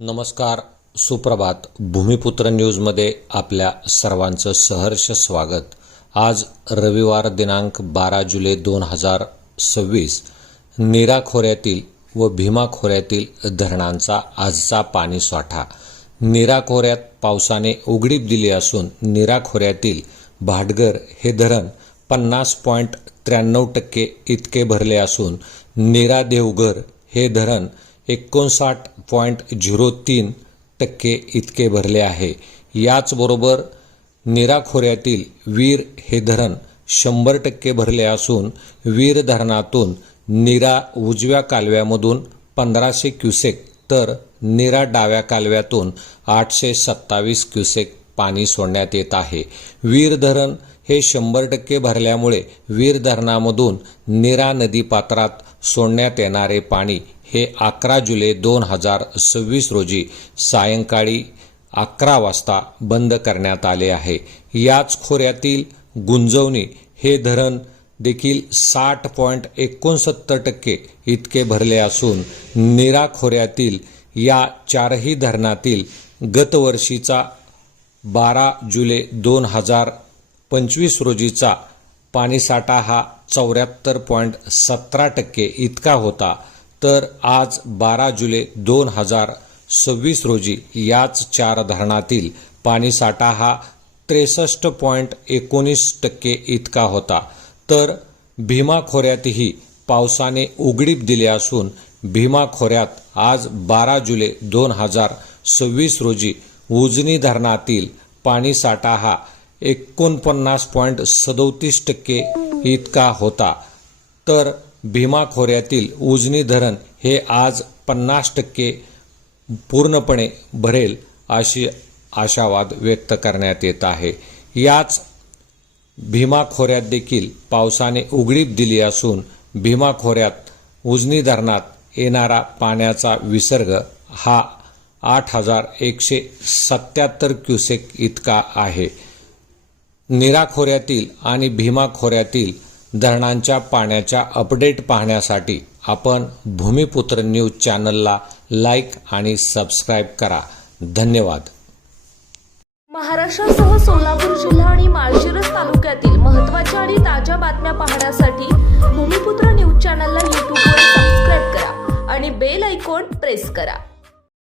नमस्कार, सुप्रभात. भूमिपुत्र न्यूजमध्ये आपल्या सर्वांचं सहर्ष स्वागत. आज रविवार दिनांक 12 जुलै 2026. नीरा खोऱ्यातील व भीमा खोऱ्यातील धरणांचा आजचा पाणीसाठा. नीरा खोऱ्यात पावसाने उघडीप दिली असून नीरा खोऱ्यातील भाटघर हे धरण 50.93% इतके भरले असून नीरा देवघर हे धरण 59.03% इतके भरले आहे. याचबरोबर नीरा खोऱ्यातील वीर हे धरण 100% भरले असून वीर धरणातून नीरा उजव्या कालव्यामधून 1500 क्युसेक तर नीरा डाव्या कालव्यातून 827 क्युसेक पाणी सोडण्यात येत आहे. वीर धरण हे 100% भरल्यामुळे वीर धरणामधून नीरा नदीपात्रात सोडण्यात येणारे पाणी हे 11 जुलै 2026 रोजी सायंकाळी 11 वाजता बंद करण्यात आले आहे. याच खोऱ्यातील गुंजवणी हे धरण देखील 60.69% इतके भरले असून नीरा खोऱ्यातील या चारही धरणातील गतवर्षीचा 12 जुलै 2025 रोजीचा पाणीसाठा हा 74.17% इतका होता. तर आज 12 जुलै 2026 रोजी याच चार धरणातील पाणीसाठा हा 63.19% इतका होता. तर भीमा खोऱ्यातही पावसाने उघडीप दिली असून भीमा खोऱ्यात आज 12 जुलै 2026 रोजी उजनी धरणातील पाणीसाठा हा 49.37% इतका होता. तर भीमा खोऱ्यातील उजनी धरण हे आज 50% पूर्णपणे भरेल अशी आशावाद व्यक्त करण्यात येत आहे. याच भीमा खोऱ्यात देखील पावसाने उघडीप दिली असून भीमा खोऱ्यात उजनी धरणात येणारा पाण्याचा विसर्ग हा 8177 क्युसेक इतका आहे. नीरा खोऱ्यातील आणि भीमा खोऱ्यातील धरणांच्या पाण्याच्या अपडेट पाहण्यासाठी आपण भूमिपुत्र न्यूज चॅनलला लाईक आणि सबस्क्राईब करा. धन्यवाद. महाराष्ट्रासह सोलापूर जिल्हा आणि माळशिरस तालुक्यातील महत्त्वाच्या आणि ताज्या बातम्या पाहण्यासाठी भूमिपुत्र न्यूज चॅनलला यूट्यूबवर सबस्क्राईब करा आणि बेल आयकॉन प्रेस करा.